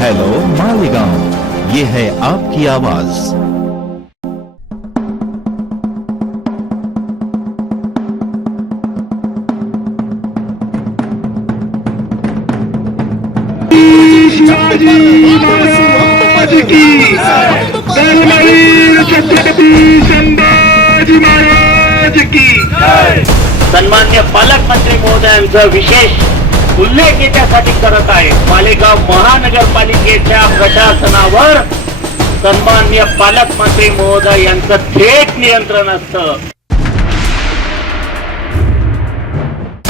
Hello Malegaon ये है आपकी आवाज। शिवाजी महाराज की धर्मवीर छत्रपती संभाजी महाराज की सन्मान्य पालकमंत्री महोदयांचा विशेष उल्लेख याच्यासाठी करत आहे. मालेगाव महानगरपालिकेच्या प्रशासनावर सन्माननीय पालकमंत्री महोदय यांचं थेट नियंत्रण असतं.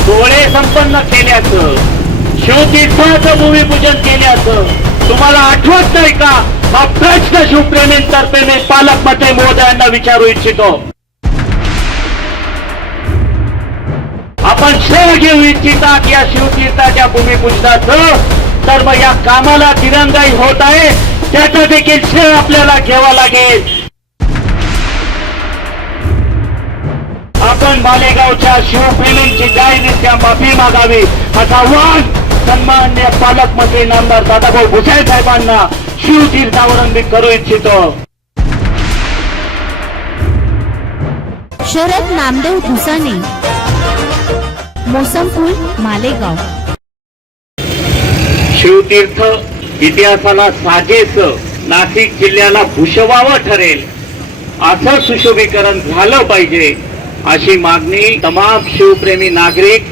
सोहळे संपन्न केल्याचं शिवतीर्थाचं भूमिपूजन केल्याचं तुम्हाला आठवत नाही का? हा प्रश्न शिवप्रेमींतर्फे मी पालकमंत्री महोदयांना विचारू इच्छितो. आपण क्षण घेऊ इच्छितात या शिवतीर्थाच्या भूमिपूजनाचं तर मग या कामाला दिरंगाई होत आहे. त्याचा देखील श्रेय आपल्याला घ्यावा लागेल. आपण मालेगावच्या शिवप्रेमींची जाहीररित्या माफी मागावी. असं आव्हान सन्मान्य पालकमंत्री नामदार दादाभाऊ भुसाई साहेबांना शिवतीर्थावरून मी करू इच्छितो. शरद नामदेव भुसाने मोसमपूर मालेगाव. शिवतीर्थ इतिहासाला साजेस नाशिक जिल्ह्याला भूषवावं ठरेल. असं सुशोभीकरण झालं पाहिजे अशी मागणी तमाम शिवप्रेमी नागरिक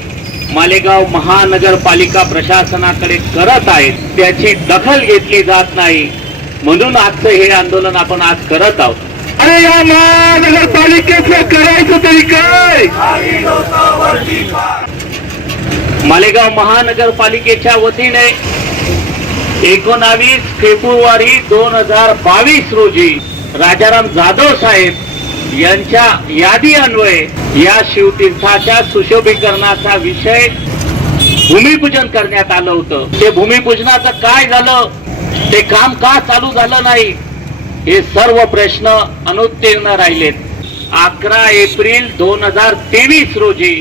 मालेगाव महानगरपालिका प्रशासनाकडे करत आहेत. त्याची दखल घेतली जात नाही. म्हणून आजचं हे आंदोलन आपण आज करत आहोत. अरे या महानगरपालिकेचं करायचं तरी काय? मालेगाव महानगरपालिकेच्या वतीने एकोणावीस फेब्रुवारी दोन हजार बावीस रोजी राजाराम जाधव साहेब यांच्या यादी अन्वये या शिवतीर्थाच्या सुशोभीकरणाचा विषय भूमिपूजन करण्यात आलं होतं. ते भूमिपूजनाचं काय झालं? ते काम का चालू झालं नाही? हे सर्व प्रश्न अनुत्तीर्ण राहिलेत. अकरा एप्रिल दोन हजार तेवीस रोजी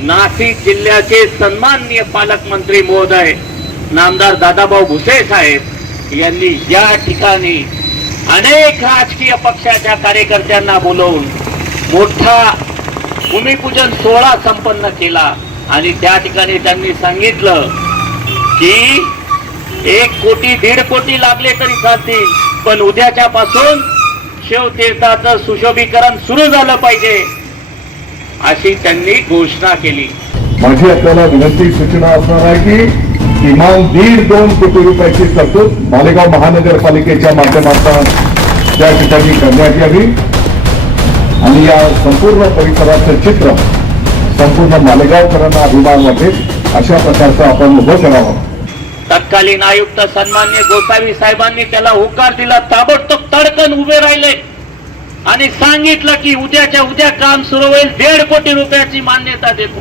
नाशिक जिल्ह्याचे सन्माननीय पालकमंत्री महोदय नामदार दादाभाऊ भुसे साहेब यांनी या ठिकाणी अनेक राजकीय पक्षाच्या कार्यकर्त्यांना बोलवून मोठा भूमिपूजन सोहळा संपन्न केला. आणि त्या ठिकाणी त्यांनी सांगितलं की एक कोटी दीड कोटी लागले तरी चालतील. पण उद्याच्या पासून शिवतीर्थाचं सुशोभीकरण सुरू झालं पाहिजे अशी त्यांनी घोषणा केली. माझी आपल्याला विनंती सूचना असणार आहे की किमान दीड दोन कोटी रुपयाची तरतूद मालेगाव महानगरपालिकेच्या माध्यमातून त्या ठिकाणी करण्यात यावी. आणि या संपूर्ण परिसराचं चित्र संपूर्ण मालेगावकरांना अभिमान वाटेल अशा प्रकारचं आपण उभं करावं. तत्कालीन आयुक्त सन्मान्य गोसावी साहेबांनी त्याला होकार दिला ताबडतोब तडकन उभे राहिले आणि सांगितलं की उद्याच्या उद्या काम सुरू होईल दीड कोटी रुपयाची मान्यता देतो.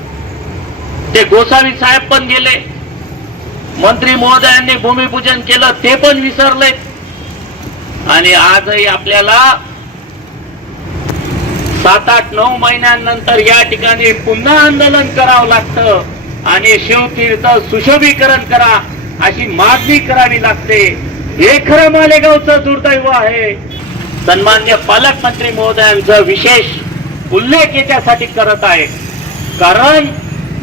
ते गोसावी साहेब पण गेले. मंत्री महोदयांनी भूमिपूजन केलं ते पण विसरले. आणि आजही आपल्याला सात आठ नऊ महिन्यांनंतर या ठिकाणी पुन्हा आंदोलन करावं लागतं. आणि शिवतीर्थ सुशोभीकरण करा. अशी मागणी करावी लागते. हे खरं मालेगावचं दुर्दैव आहे. सन्मान्य पालकमंत्री महोदयांचा विशेष उल्लेख याच्यासाठी करत आहे. कारण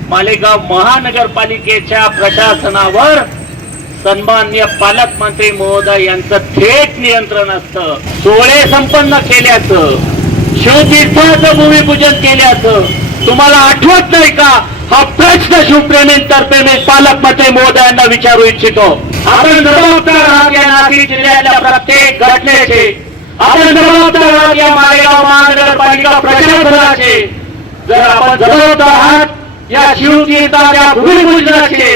मालेगाव महानगरपालिकेच्या प्रशासनावर सन्मान्य पालकमंत्री महोदय यांचं थेट नियंत्रण असतं. सोहळे संपन्न केल्याचं शिवतीर्थाचं भूमिपूजन केल्याचं तुम्हाला आठवत नाही का? हा प्रश्न शिवप्रेमींतर्फे मी पालकमंत्री महोदयांना विचारू इच्छितो. आपण जबाबदार आहात या नाशिक जिल्ह्यातल्या प्रत्येक घटनेचे. आपण जबाबदार आहात या मालेगाव महानगरपालिका प्रशासनाचे. जर आपण जबाबदार आहात या शिवतीर्थाच्या भूमिपूजनाचे.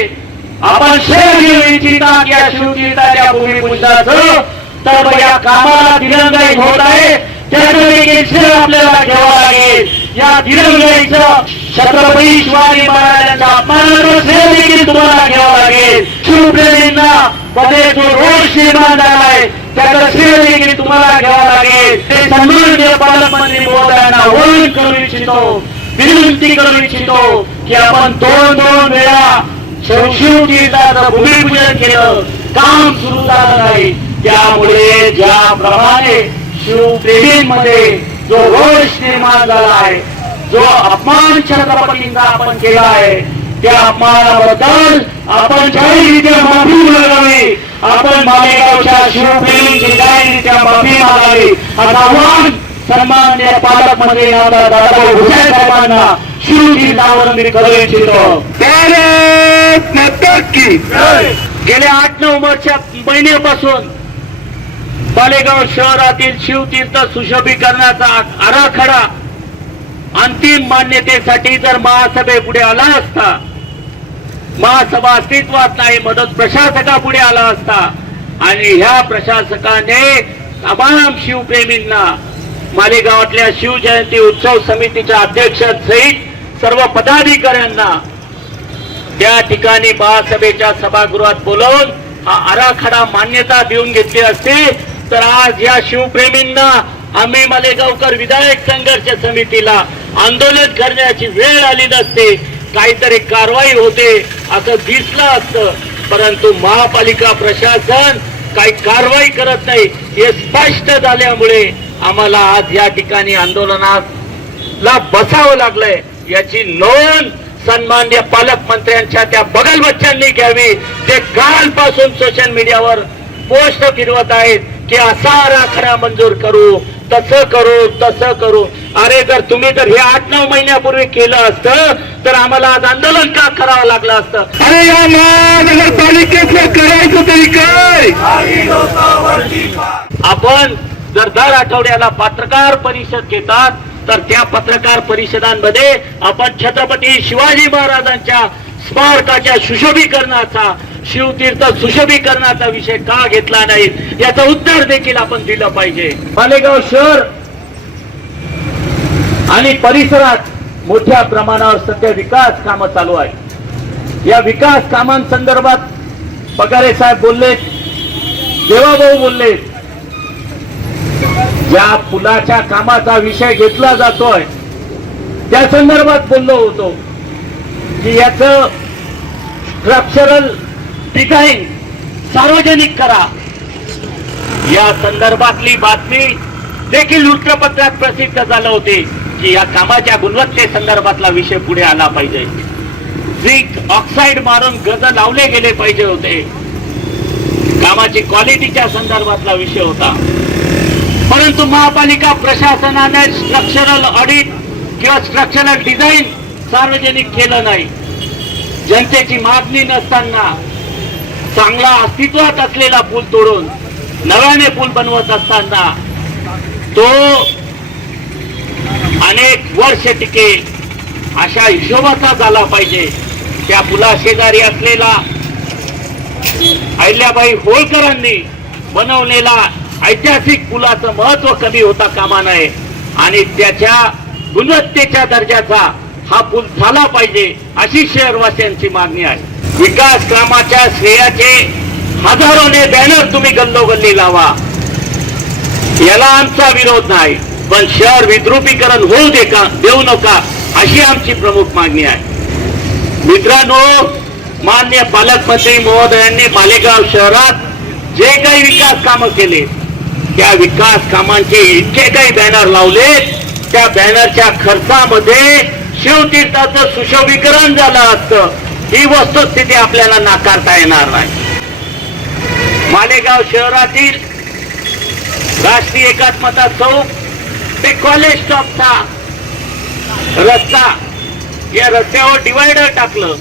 आपण शेअर घेऊ इच्छितात या शिवतीर्थाच्या भूमिपूजनाचं तर या कामाला दिरंगाई होत आहे. त्याचं देखील श्रेय आपल्याला घ्यावं लागेल. या दिरंगाईचं छत्रपती शिवाजी महाराजांच्या अपमानाचा श्रेय देखील तुम्हाला घ्यावा लागेल. शिवप्रेमींना मध्ये जो रोष निर्माण झालाय. त्याचा श्रेय देखील तुम्हाला घ्यावा लागेल. ते सन्माननीय पालकमंत्री महोदयांना वळण करू इच्छितो विनंती करू इच्छितो की आपण दोन दोन वेळा शिवतीर्थाचं भूमिपूजन केलं. काम सुरू झालं नाही. त्यामुळे ज्याप्रमाणे शिवप्रेमींमध्ये जो रोष निर्माण झाला आहे जो अपमान छत्रपतींचा आपण केला आहे त्या अपमानाबद्दल आपण जाहीररित्या माफी मागावी. आपण मालेगावच्या शिवप्रेमींची जाहीररित्या माफी मागावी. असं आव्हान सन्मान्य पालकमंत्री नामदार दादाभाऊ भुसे साहेबांना शिवजीतावर मी करू इच्छितो. भारत माता की गेल्या आठ नऊ वर्षा महिन्यापासून मालेगाव शहरातील शिवतीर्थ सुशोभीकरणाचा आराखडा अंतिम मान्यतेसाठी जर महासभेपुढे आला असता महासभा अस्तित्वात नाही मदत प्रशासकापुढे आला असता आणि ह्या प्रशासकाने तमाम शिवप्रेमींना मालेगावातल्या शिवजयंती उत्सव समितीच्या अध्यक्षांसहित सर्व पदाधिकाऱ्यांना त्या ठिकाणी महासभेच्या सभागृहात बोलवून हा आराखडा मान्यता देऊन घेतली असते. तर आज या शिवप्रेमींना आम्ही मालेगावकर विधायक संघर्ष समितीला आंदोलन करण्याची वेळ आली नसते. काहीतरी कारवाई होते असं दिसलं असतं. परंतु महापालिका प्रशासन काही कारवाई करत नाही हे स्पष्ट झाल्यामुळे आम्हाला आज या ठिकाणी आंदोलनात ला बसावं लागलंय. याची नोंद सन्मान्य पालकमंत्र्यांच्या त्या बगल बच्चांनी घ्यावी. ते कालपासून सोशल मीडियावर पोस्ट फिरवत आहेत. की असा आराखडा मंजूर करू तसं करू तसं करू. अरे जर तुम्ही जर हे आठ नऊ महिन्यापूर्वी केलं असतं तर आम्हाला आज आंदोलन का करावं लागलं असतं? अरे या महानगरपालिकेचं करायचं तरी काय? आपण जर दर आठवड्याला पत्रकार परिषद घेतात तर त्या पत्रकार परिषदांमध्ये आपण छत्रपती शिवाजी महाराजांच्या स्मारकाच्या सुशोभीकरणाचा शिवतीर्थ सुशोभीकरणाचा विषय का घेतला नाही? याचं उत्तर देखील आपण दिलं पाहिजे. मालेगाव शहर आणि परिसरात मोठ्या प्रमाणावर सध्या विकास कामं चालू आहे या विकास कामांसंदर्भात पगारे साहेब बोलले देवाभाऊ बोलले ज्या पुलाच्या कामाचा विषय घेतला जातोय त्या संदर्भात बोललो होतो की याच स्ट्रक्चरल डिझाईन सार्वजनिक करा. या संदर्भातली बातमी देखील वृत्तपत्रात प्रसिद्ध झालं होते की या कामाच्या गुणवत्ते संदर्भातला विषय पुढे आला पाहिजे. झिंक ऑक्साईड मारून गज लावले गेले पाहिजे होते. कामाची क्वालिटीच्या संदर्भातला विषय होता. परंतु महापालिका प्रशासनाने स्ट्रक्चरल ऑडिट किंवा स्ट्रक्चरल डिझाईन सार्वजनिक केलं नाही. जनतेची मागणी नसताना चांगला अस्तित्वात असलेला पूल तोडून नव्याने पूल बनवत असताना तो अनेक वर्ष टिके अशा हिशोबाचा झाला पाहिजे. त्या पुला शेजारी असलेला अहिल्याबाई होळकरांनी बनवलेला ऐतिहासिक पुलाचं महत्त्व कमी होता कामा नये आणि त्याच्या गुणवत्तेच्या दर्जाचा हा पूल झाला पाहिजे अशी शहरवासियांची मागणी आहे. विकास कामाच्या श्रेयाचे हजारोने बॅनर तुम्ही गल्लोगल्ली लावा. याला आमचा विरोध नाही पण शहर विद्रुपीकरण होऊ दे का देऊ नका अशी आमची प्रमुख मागणी आहे. मित्रांनो मान्य पालकमंत्री महोदयांनी मालेगाव शहरात जे काही विकास कामं केले त्या विकास कामांचे इतके काही बॅनर लावले त्या बॅनरच्या खर्चामध्ये शिवतीर्थाचं सुशोभीकरण झालं असतं. ही वस्तुस्थिती आपल्याला नाकारता येणार नाही. मालेगाव शहरातील राष्ट्रीय एकात्मता चौक ते कॉलेज स्टॉपचा रस्ता या रस्त्यावर डिवायडर टाकलं.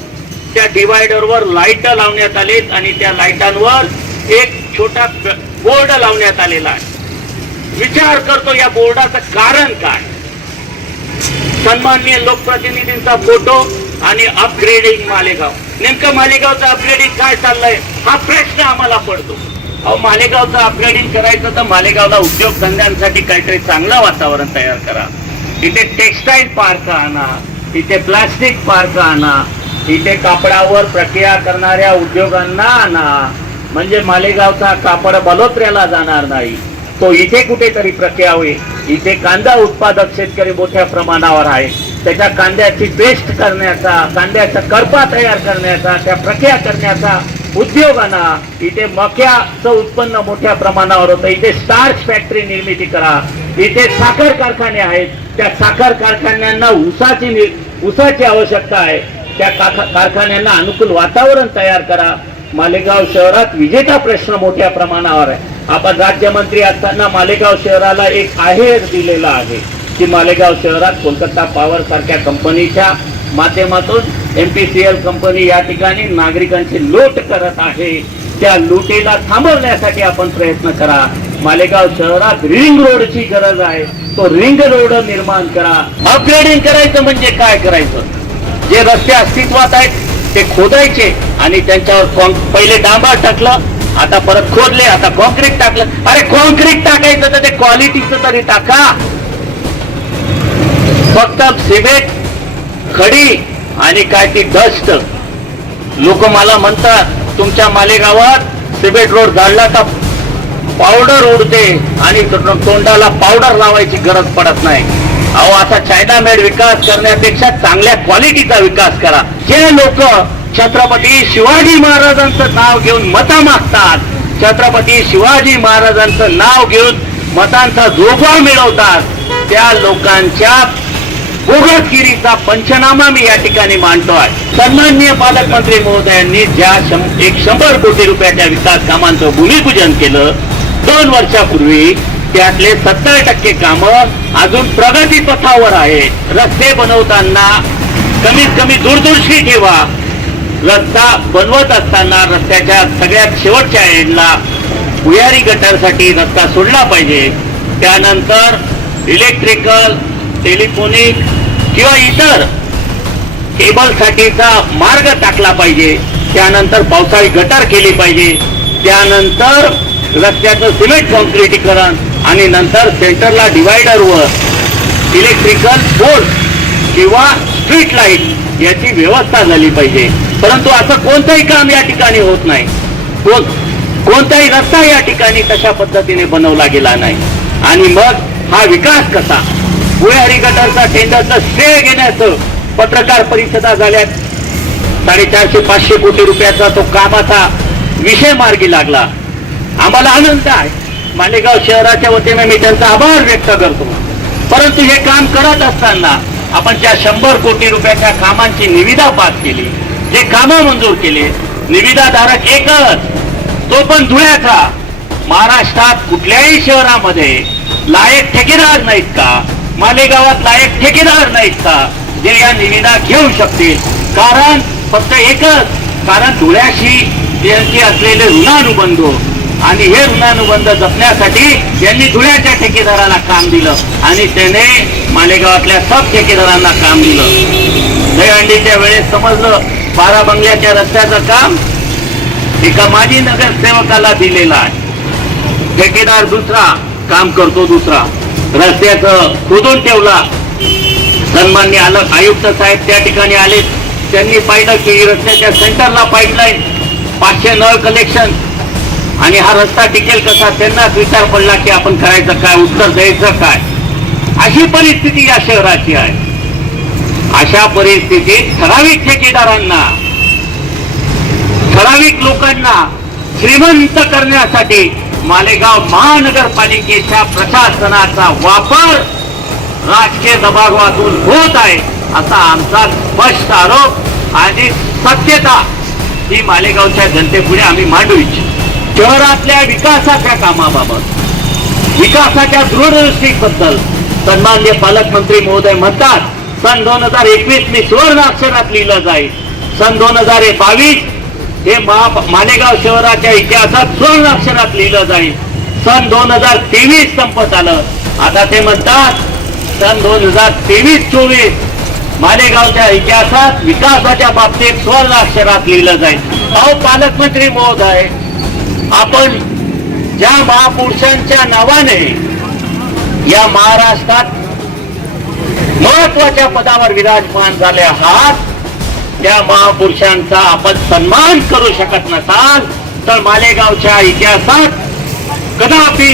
त्या डिवायडरवर लाइट लावण्यात आलेत आणि त्या लाईटांवर एक छोटा बोर्ड लावण्यात आलेला आहे. विचार करतो या बोर्डाचं कारण काय? सन्माननीय लोकप्रतिनिधींचा फोटो आणि अपग्रेडिंग मालेगाव. नेमकं मालेगावचं अपग्रेडिंग काय चाललंय? हा प्रश्न आम्हाला पडतो. अहो मालेगावचं अपग्रेडिंग करायचं तर मालेगावला उद्योगधंद्यांसाठी काहीतरी चांगलं वातावरण तयार करा. इथे टेक्सटाईल पार्क आणा इथे प्लास्टिक पार्क आणा इथे कापडावर प्रक्रिया करणाऱ्या उद्योगांना आणा. म्हणजे मालेगावचा कापड बलोत्र्याला जाणार नाही. तो इथे कुठेतरी प्रक्रिया होईल. इथे कांदा उत्पादक शेतकरी मोठ्या प्रमाणावर आहे. त्याच्या कांद्याची पेस्ट करण्याचा कांद्याचा करपा तयार करण्याचा त्या प्रक्रिया करण्याचा उद्योगांना इथे मक्याचं उत्पन्न मोठ्या प्रमाणावर होतं. इथे स्टार्च फॅक्टरी निर्मिती करा. इथे साखर कारखाने आहेत. त्या साखर कारखान्यांना ऊसाची नि- ऊसाची आवश्यकता आहे. त्या कारखान्यांना अनुकूल वातावरण तयार करा. मालेगाव शहरात विजेचा प्रश्न मोठ्या प्रमाणावर आहे. आपण राज्यमंत्री असताना मालेगाव शहराला एक आहेर दिलेला आहे. की मालेगाव शहरात कोलकाता पॉवर सारख्या कंपनीच्या माध्यमातून M P C L company या ठिकाणी नागरिकांची लूट करत आहे. त्या लुटीला थांबवण्यासाठी आपण प्रयत्न करा. मालेगाव शहरात रिंग रोडची गरज आहे. तो रिंग रोड निर्माण करा. अपग्रेडिंग करायचं म्हणजे काय करायचं? जे रस्ते अस्तित्वात आहेत ते खोदायचे आणि त्यांच्यावर पहिले डांबर टाकलं. आता परत खोदले आता कॉन्क्रीट टाकलं. अरे कॉन्क्रीट टाकायचं तर ते क्वालिटीचं तरी टाका. फक्त सिमेंट खडी आणि काय ती डस्ट लोक मला म्हणतात तुमच्या मालेगावात सिमेंट रोड झाडला का? पावडर उडते आणि तोंडाला पावडर लावायची गरज पडत नाही. अहो असा चायना मेड विकास करण्यापेक्षा चांगल्या क्वालिटीचा विकास करा. जे लोक छत्रपती शिवाजी महाराजांचं नाव घेऊन मतं मागतात छत्रपती शिवाजी महाराजांचं नाव घेऊन मतांचा जोगवा मिळवतात त्या लोकांच्या बोगसगिरीचा पंचनामा मी या ठिकाणी मांडतोय. सन्माननीय पालकमंत्री महोदयांनी ज्या शं- एक शंभर कोटी रुपयाच्या विकास कामांचं भूमिपूजन केलं दोन वर्षापूर्वी त्यातले सत्तर टक्के कामं अजून प्रगती पथावर आहेत. रस्ते बनवताना कमीत कमी दूरदृष्टी ठेवा. रस्ता बनवत असताना रस्त्याच्या सगळ्यात शेवटच्या एंडला भुयारी गटारसाठी रस्ता सोडला पाहिजे. त्यानंतर इलेक्ट्रिकल टेलिफोनिक किंवा इतर केबलसाठीचा मार्ग टाकला पाहिजे. त्यानंतर पावसाळी गटार केली पाहिजे. त्यानंतर रस्त्याचं सिमेंट कॉन्क्रिटीकरण आणि नंतर सेंटरला डिवायडरवर इलेक्ट्रिकल बोर्ड किंवा स्ट्रीट लाइट याची व्यवस्था झाली पाहिजे. परंतु असं कोणतंही काम या ठिकाणी होत नाही. कोण कोणताही रस्ता या ठिकाणी तशा पद्धतीने बनवला गेला नाही. आणि मग हा विकास कसा? भुयारी गटारचा टेंडरचा श्रेय घेण्याचं पत्रकार परिषदा झाल्यात. साडेचारशे पाचशे कोटी रुपयाचा तो कामाचा विषय मार्गी लागला. आम्हाला आनंद आहे. मालेगाव शहराच्या वतीने मी त्यांचा आभार व्यक्त करतो. परंतु हे काम करत असताना आपण ज्या शंभर कोटी रुपयाच्या कामांची निविदा पास केली जे कामं मंजूर केले निविदाधारक एकच तो पण धुळ्याचा. महाराष्ट्रात कुठल्याही शहरामध्ये लायक ठेकेदार नाहीत का? मालेगावातला एक ठेकेदार नाहीत का? जे या निविदा घेऊ शकतील. कारण फक्त एकच कारण धुळ्याशी त्यांचे असलेले ऋणानुबंध आणि हे ऋणानुबंध जपण्यासाठी त्यांनी धुळ्याच्या ठेकेदाराला काम दिलं आणि त्याने मालेगावातल्या सब ठेकेदारांना काम दिलं. दहीहंडीच्या वेळेस समजलं बारा बंगल्याच्या रस्त्याचं काम एका माजी नगरसेवकाला दिलेला आहे. ठेकेदार दुसरा काम करतो दुसरा. रस्त्याचं खोदून ठेवला. सन्मान्य आलं आयुक्त साहेब त्या ठिकाणी आले. त्यांनी पाहिलं की रस्त्याच्या सेंटरला पाईपलाईन पाचशे नळ कलेक्शन आणि हा रस्ता टिकेल कसा त्यांनाच विचार पडला की आपण करायचं काय उत्तर द्यायचं काय? अशी परिस्थिती या शहराची आहे. अशा परिस्थितीत ठराविक ठेकेदारांना ठराविक लोकांना श्रीमंत करण्यासाठी मालेगाव महानगरपालिकेच्या प्रशासनाचा वापर राजकीय दबावातून होत आहे असा आमचा स्पष्ट आरोप आणि सत्यता ही मालेगावच्या जनतेपुढे आम्ही मांडू इच्छितो. शहरातल्या विकासाच्या कामाबाबत विकासाच्या दृढदृष्टीबद्दल सन्मान्य पालकमंत्री महोदय म्हणतात सन दोन हजार एकवीस मी सुवर्ण अक्षरात लिहिलं जाईल. सन दोन हजार बावीस हे मालेगाव शहराच्या इतिहासात स्वर्ण अक्षरात लिहिलं जाईल. सन दोन हजार तेवीस संपत आलं. आता ते म्हणतात सन दोन हजार तेवीस चोवीस. मालेगावच्या इतिहासात विकासाच्या बाबतीत स्वर्ण अक्षरात लिहिलं जाईल. अहो पालकमंत्री महोदय आपण ज्या महापुरुषांच्या नावाने या महाराष्ट्रात महत्त्वाच्या पदावर विराजमान झाले आहात त्या महापुरुषांचा आपण सन्मान करू शकत नसाल तर मालेगावच्या इतिहासात कदापि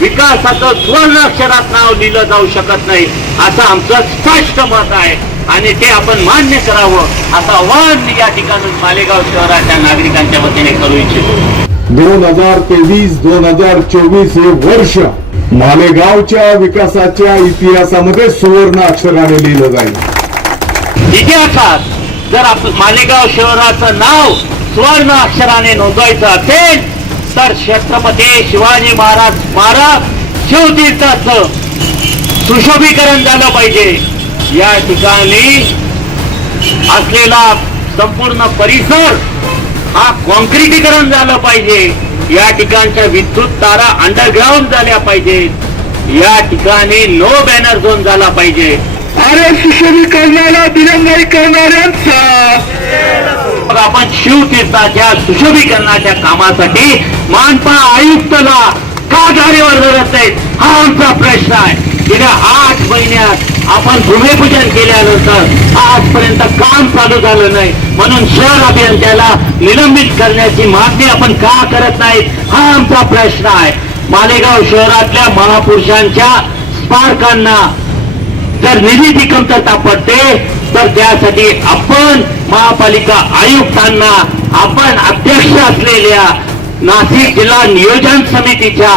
विकासाचं सुवर्ण अक्षरात नाव लिहिलं जाऊ शकत नाही असं आमचं स्पष्ट मत आहे. आणि ते आपण मान्य करावं असं आवाहन या ठिकाणून मालेगाव शहराच्या नागरिकांच्या वतीने करू इच्छितो. दोन हजार तेवीस दोन हजार चोवीस हे वर्ष मालेगावच्या विकासाच्या इतिहासामध्ये सुवर्ण अक्षराने लिहिलं जाईल. इतिहासात जर आप मालेगाव शहराचं नाव सुवर्ण अक्षराने नोंदवायचं असेल तर छत्रपती शिवाजी महाराज स्मारक शिवतीर्थाचं सुशोभीकरण झालं पाहिजे. या ठिकाणी असलेला संपूर्ण परिसर हा कॉन्क्रिटीकरण झालं पाहिजे. या ठिकाणच्या विद्युत तारा अंडरग्राऊंड झाल्या पाहिजेत. या ठिकाणी नो बॅनर झोन झाला पाहिजे. अरे सुशोभीकरणाला दिरंगाई करणाऱ्यांचा मग आपण शिवतीर्थाच्या सुशोभीकरणाच्या कामासाठी मानपा आयुक्तला का धारेवर धरत नाहीत हा आमचा प्रश्न आहे. गेल्या आठ महिन्यात आपण भूमिपूजन केल्यानंतर आजपर्यंत काम चालू झालं नाही. म्हणून शहर अभियंत्याला निलंबित करण्याची मागणी आपण का करत नाहीत हा आमचा प्रश्न आहे. मालेगाव शहरातल्या महापुरुषांच्या स्मारकांना जर निधीची कमतरता पडते तर त्यासाठी आपण महापालिका आयुक्तांना आपण अध्यक्ष असलेल्या नाशिक जिल्हा नियोजन समितीच्या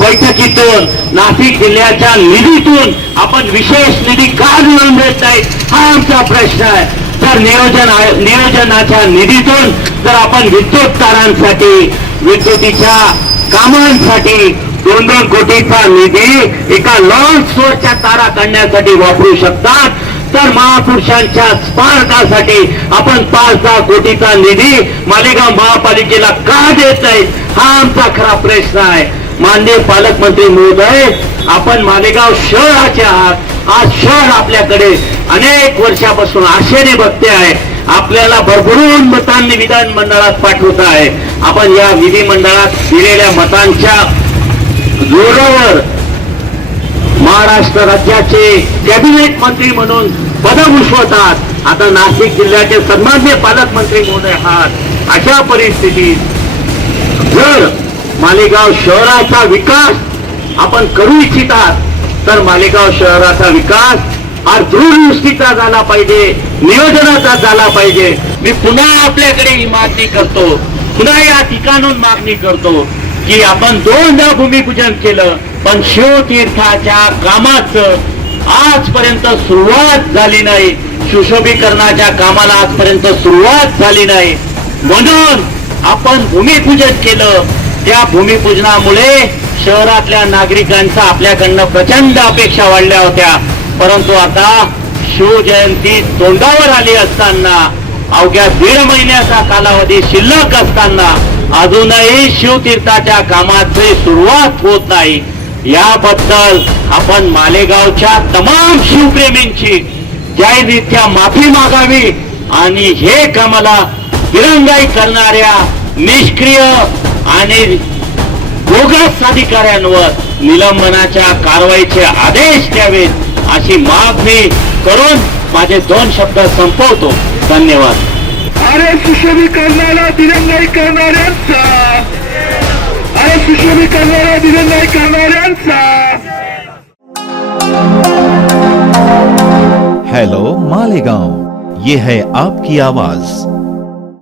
बैठकीतून नाशिक जिल्ह्याच्या निधीतून आपण विशेष निधी का मिळवून देत नाही? हा आमचा प्रश्न आहे. तर नियोजन नियोजनाच्या निधीतून जर आपण विद्युत तारांसाठी विद्युतीच्या कामांसाठी दोन दोन कोटीचा निधी एका लॉन्च सोर्सच्या तारा काढण्यासाठी वापरू शकतात. तर महापुरुषांच्या स्मारकासाठी आपण पाच दहा कोटीचा निधी मालेगाव महापालिकेला का देत नाहीत हा आमचा खरा प्रश्न आहे. माननीय पालकमंत्री महोदय आपण मालेगाव शहराचे आहात. आज शहर आपल्याकडे अनेक वर्षापासून आशेने बघते आहे. आपल्याला भरभरून मतांनी विधानमंडळात पाठवत आहे. आपण या विधिमंडळात दिलेल्या मतांच्या जोरावर महाराष्ट्र राज्याचे कॅबिनेट मंत्री म्हणून पद भूषवतात. आता नाशिक जिल्ह्याचे सन्मान्य पालकमंत्री महोदय आहात अशा परिस्थितीत जर मालेगाव शहराचा विकास आपण करू इच्छितात तर मालेगाव शहराचा विकास हा दूरदृष्टीचा झाला पाहिजे नियोजनाचा झाला पाहिजे. मी पुन्हा आपल्याकडे ही मागणी करतो. पुन्हा या ठिकाणून मागणी करतो. की आपण दोनदा भूमिपूजन केलं पण शिवतीर्थाच्या कामाचं आजपर्यंत सुरुवात झाली नाही. सुशोभीकरणाच्या कामाला आजपर्यंत सुरुवात झाली नाही. म्हणून आपण भूमिपूजन केलं. त्या भूमिपूजनामुळे शहरातल्या नागरिकांचा आपल्याकडनं प्रचंड अपेक्षा वाढल्या होत्या. परंतु आता शिवजयंती तोंडावर आली असताना अवघ्या दीड महिन्याचा कालावधी शिल्लक असताना अजूनही शिवतीर्थाच्या कामाची सुरुवात होत नाही. याबद्दल आपण मालेगावच्या तमाम शिवप्रेमींची जाहीररित्या माफी मागावी आणि हे कामाला दिरंगाई करणाऱ्या निष्क्रिय आणि बोगस अधिकाऱ्यांवर निलंबनाच्या कारवाईचे आदेश द्यावेत अशी मागणी करून माझे दोन शब्द संपवतो. धन्यवाद. अरे सुशोभीकरणाला दिरंगाई करणाऱ्यांचा. अरे सुशोभीकरणाला दिरंगाई करणाऱ्यांचा. हेलो मालेगांव. ये है आपकी आवाज.